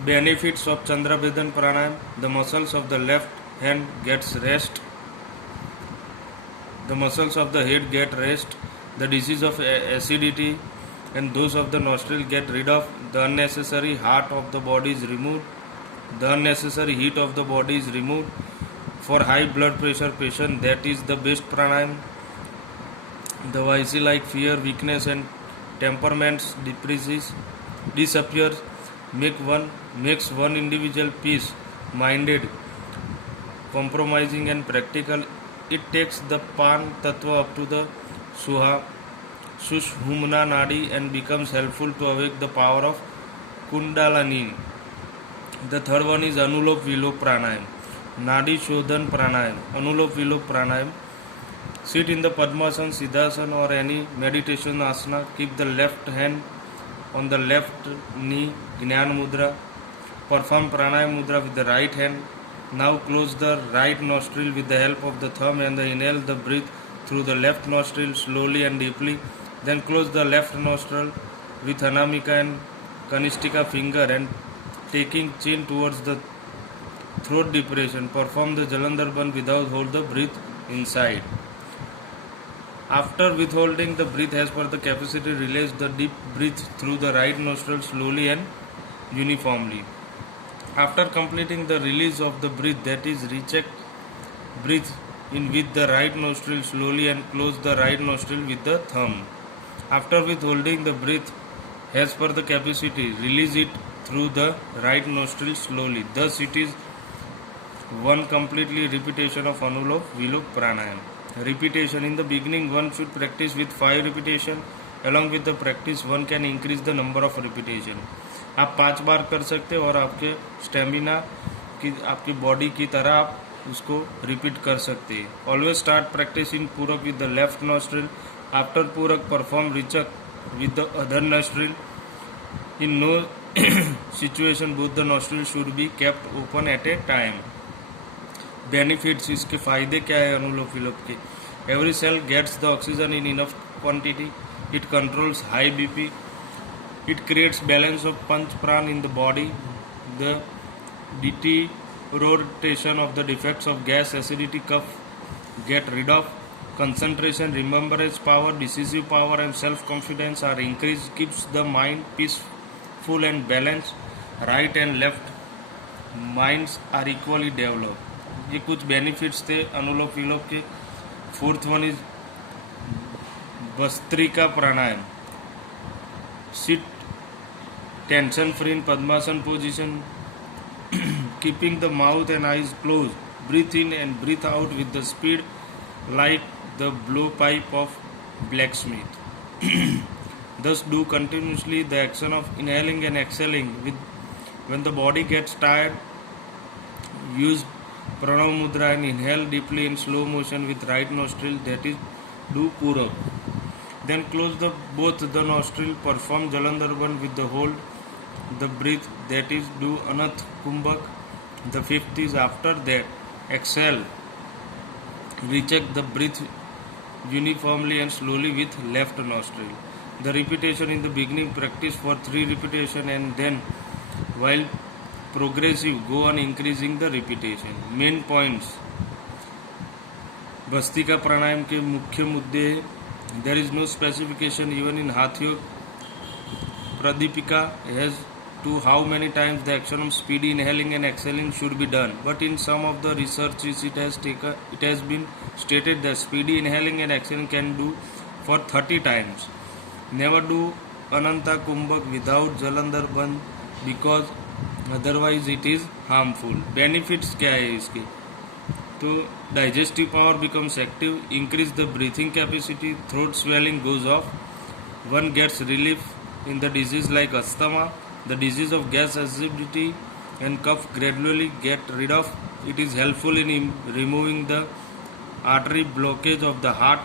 Benefits of Chandrabhedan Pranayam. The muscles of the left hand gets rest. The muscles of the head get rest. The disease of acidity and those of the nostril get rid of. The unnecessary heart of the body is removed. The unnecessary heat of the body is removed. For high blood pressure patient, that is the best pranayam. The vice like fear, weakness and temperaments disappears. Makes one individual peace minded, compromising and practical. It takes the pan tattva up to the Sushumna Nadi and becomes helpful to awake the power of Kundalini. The third one is Anulop Vilop Pranayam. Nadi Shodhan Pranayam. Anulop Vilop Pranayam. Sit in the Padmasana, Siddhasana or any meditation asana. Keep the left hand on the left knee, Jnana Mudra. Perform Pranayam Mudra with the right hand. Now close the right nostril with the help of the thumb and inhale the breath through the left nostril slowly and deeply. Then close the left nostril with Anamika and Kanishtika finger and taking chin towards the throat depression. Perform the Jalandhar Bandh without hold the breath inside. After withholding the breath as per the capacity, release the deep breath through the right nostril slowly and uniformly. After completing the release of the breath, that is recheck breathe in with the right nostril slowly and close the right nostril with the thumb. After withholding the breath as per the capacity, release it through the right nostril slowly. Thus it is one completely repetition of Anulop Vilop Pranayam. Repetition. In the beginning one should practice with 5 repetition. Along with the practice one can increase the number of repetition. आप 5 बार कर सकते हो और आपके stamina की आपकी body की तरह आप उसको रिपीट कर सकते हैं. Always start practice in purak with the left nostril. After purak perform rechak with the other nostril. In no situation both the nostril should be kept open at a time. Benefits. इसके फायदे क्या है अनुलोम विलोम के? Every cell gets the oxygen in enough quantity. It controls high BP. It creates balance of Panch Pran in the body. The deterioration of the defects of gas, acidity, cough get rid of. Concentration, remembrance power, decisive power and self-confidence are increased. Keeps the mind peaceful and balanced. Right and left minds are equally developed. ये कुछ benefits थे अनुलोम विलोम के. Fourth one is bhastrika pranayama. Sit tension free in Padmasana position, keeping the mouth and eyes closed. Breathe in and breathe out with the speed like the blowpipe of blacksmith. Thus do continuously the action of inhaling and exhaling. When the body gets tired, use Pranav Mudra and inhale deeply in slow motion with right nostril, that is do Purak. Then close both the nostril, perform Jalandhar Bandh with the hold the breath, that is do Anath Kumbhak. The fifth is after that exhale, recheck the breath uniformly and slowly with left nostril. The repetition in the beginning practice for 3 repetition and then while progressive go on increasing the repetition. Main points. Bhastrika pranayama के मुख्य मुद्दे. There is no specification even in Hatha Yoga Pradipika as to how many times the action of speedy inhaling and exhaling should be done. But in some of the researches it has been stated that speedy inhaling and exhaling can do for 30 times. Never do Ananta Kumbhak without Jalandhar Bandh because otherwise it is harmful. Benefits क्या है इसके? तो digestive power becomes active, increase the breathing capacity, throat swelling goes off, one gets relief in the disease like asthma, the disease of gas, acidity and cough gradually get rid of. It is helpful in removing the artery blockage of the heart.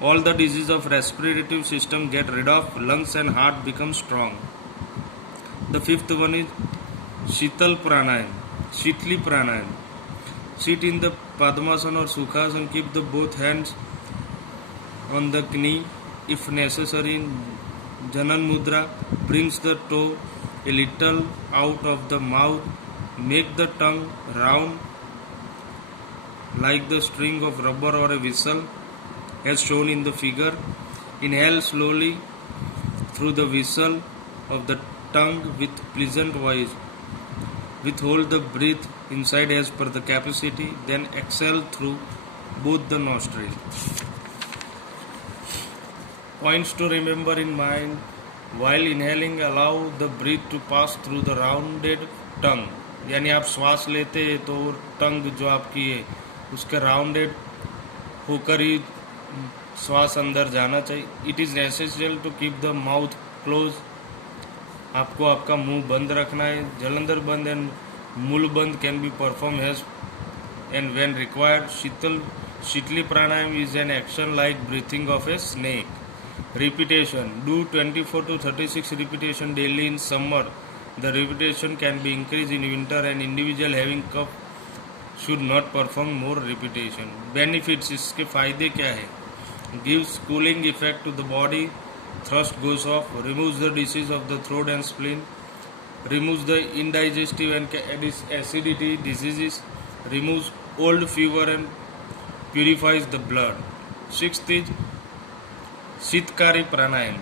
All the disease of respiratory system get rid of, lungs and heart become strong. The fifth one is Shital Pranayam, Shitli Pranayam. Sit in the Padmasana or Sukhasana. Keep the both hands on the knee. If necessary, Janan Mudra brings the toe a little out of the mouth. Make the tongue round like the string of rubber or a whistle as shown in the figure. Inhale slowly through the whistle of the tongue with pleasant voice. Withhold the breath inside as per the capacity, then exhale through both the nostrils. Points to remember in mind: while inhaling, allow the breath to pass through the rounded tongue. यानी आप श्वास लेते हैं तो टंग जो आपकी है उसके राउंडेड होकर ही श्वास अंदर जाना चाहिए. It is necessary to keep the mouth close. आपको आपका मुंह बंद रखना है. जलंधर बंद एंड मूल बंद can be perform has and when required. Sheetali pranayama is an action like breathing of a snake. Repetition. Do 24 to 36 repetition daily in summer. The repetition can be increased in winter, and individual having cough should not perform more repetition. Benefits. इसके फायदे क्या है? Gives cooling effect to the body. Thirst goes off. Removes the disease of the throat and spleen. Removes the indigestive and acidity diseases. Removes old fever and purifies the blood. Sixth is Sheetkari pranayama.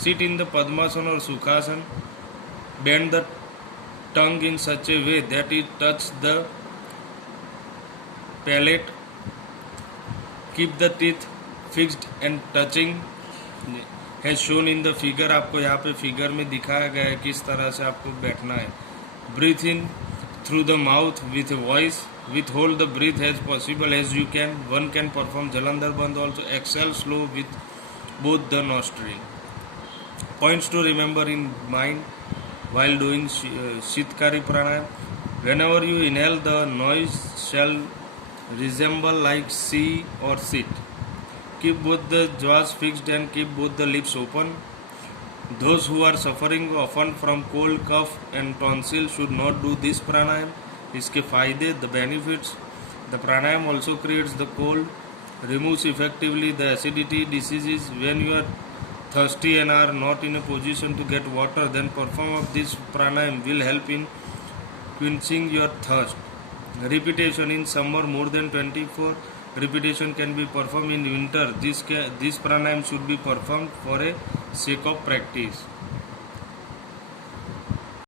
Sit in the Padmasana or Sukhasana. Bend the tongue in such a way that it touches the palate. Keep the teeth fixed and touching as shown in the figure. आपको यहाँ पे figure में दिखाया गया है किस तरह से आपको बैठना है. Breathe in through the mouth with a voice. Withhold the breath as possible as you can. One can perform Jalandhar Bandh also. Exhale slow with both the nostrils. Points to remember in mind while doing Shitkari Pranayam. Whenever you inhale, the noise shall resemble like see or sit. Keep both the jaws fixed and keep both the lips open. Those who are suffering often from cold, cough and tonsil should not do this pranayam. इसके फायदे. The benefits. The pranayam also creates the cold, removes effectively the acidity diseases. When you are thirsty and are not in a position to get water, then perform of this pranayam will help in quenching your thirst. Repetition. In summer more than 24 repetition can be performed. In winter this pranayam should be performed for a sake of practice.